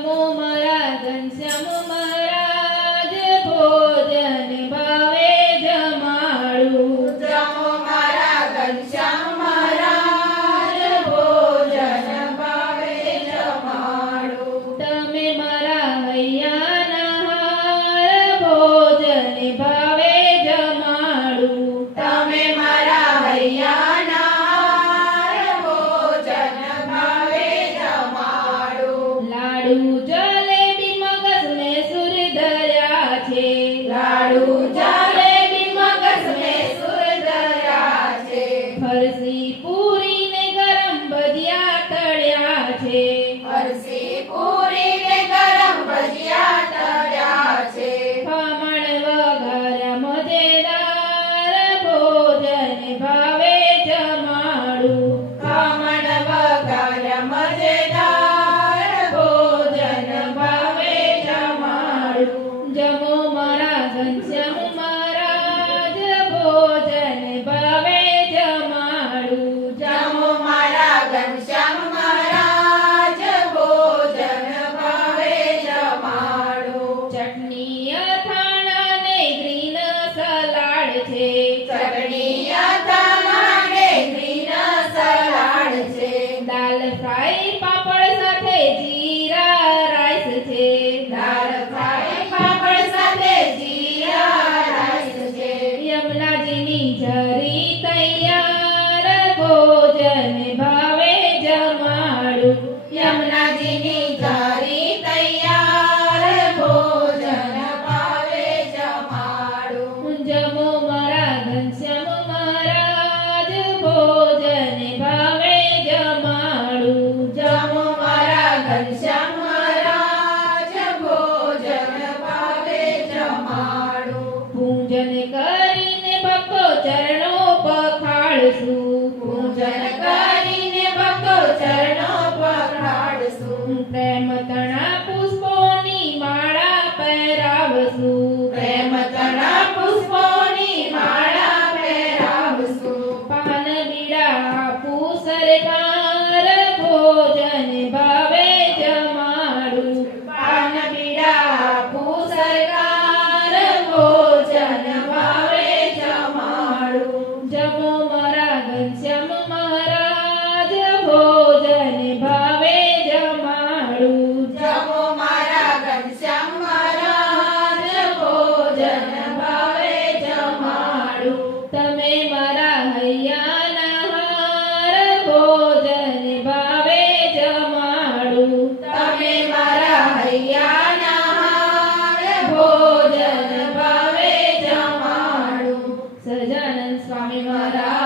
જમો મારા ઘનશ્યામ મહારાજ ભોજન ભાવે જમાડું જમો મારા ઘનશ્યામ મહારાજ ભોજન ભાવે જમાડું તમે મારા હૈયાના હાર ભોજન ભાવે જમાડું તમે મારા હૈયાના હાર ભોજન ભાવે જમાડું લાડુ જલેબી મગજ ને સુર ધર્યા છે લાડુ જલેબી મગજ ને સુર ધર્યા છે ફરસી પૂરી ને ગરમ ભજીયા તળ્યા છે ફરસી પૂરી ને ગરમ ભજીયા તળ્યા છે ખમણ વઘાર્યા મજેદાર ભોજન ભાવે જમાડું ખમણ વઘાર્યા મજેદાર ભોજન ભાવે જમાડું જમો મારા ઘનશ્યામ મહારાજ ભોજન ભાવે જમાડું જમો મારા ઘનશ્યામ મહારાજ ભોજન ભાવે જમાડું ચટણી અથાણા ને ગ્રીન સલાડ છે ચટણી અથાણા ને ગ્રીન સલાડ છે દાલ ફ્રાય પાપડ સાથે જીરા રાઈસ છે દાળ ફ્રાય પાપડ સાથે જીરા રાઈસ છે યમુનાજીની ઝરી તૈયાર ભોજન ભાવે જમાડું યમુનાજીની ઝરી તૈયાર ભોજન ભાવે જમાડું જમો મારા ઘનશ્યામ મહારાજ ભોજન ભાવે જમાડું જમો મારા ઘનશ્યામ મહારાજ ભોજન ભાવે જમાડું પૂજન કરીને ભક્તો ચરણો પખાડશું પૂજન કરીને ભક્તો ચરણો પખાડશું પ્રેમ તણા પુષ્પોની માળા પહેરાવશું પ્રેમ તણા પુષ્પોની માળા પહેરાવશું પાન બીડા આપું સરકાર ભોજન ભાવે જમાડું પાન બીડા આપું સરકાર ભોજન ભાવે જમાડું જમો મારા ઘનશ્યામ મહારાજ ભોજન ભાવે જમાડું જમો મારા ઘનશ્યામ મહારાજ ભોજન ભાવે જમાડું તમે મારા હૈયાના હાર ભોજન ભાવે જમાડું તમે મારા હૈયાના હાર ભોજન ભાવે જમાડું સહજાનંદ સ્વામી મહારાજ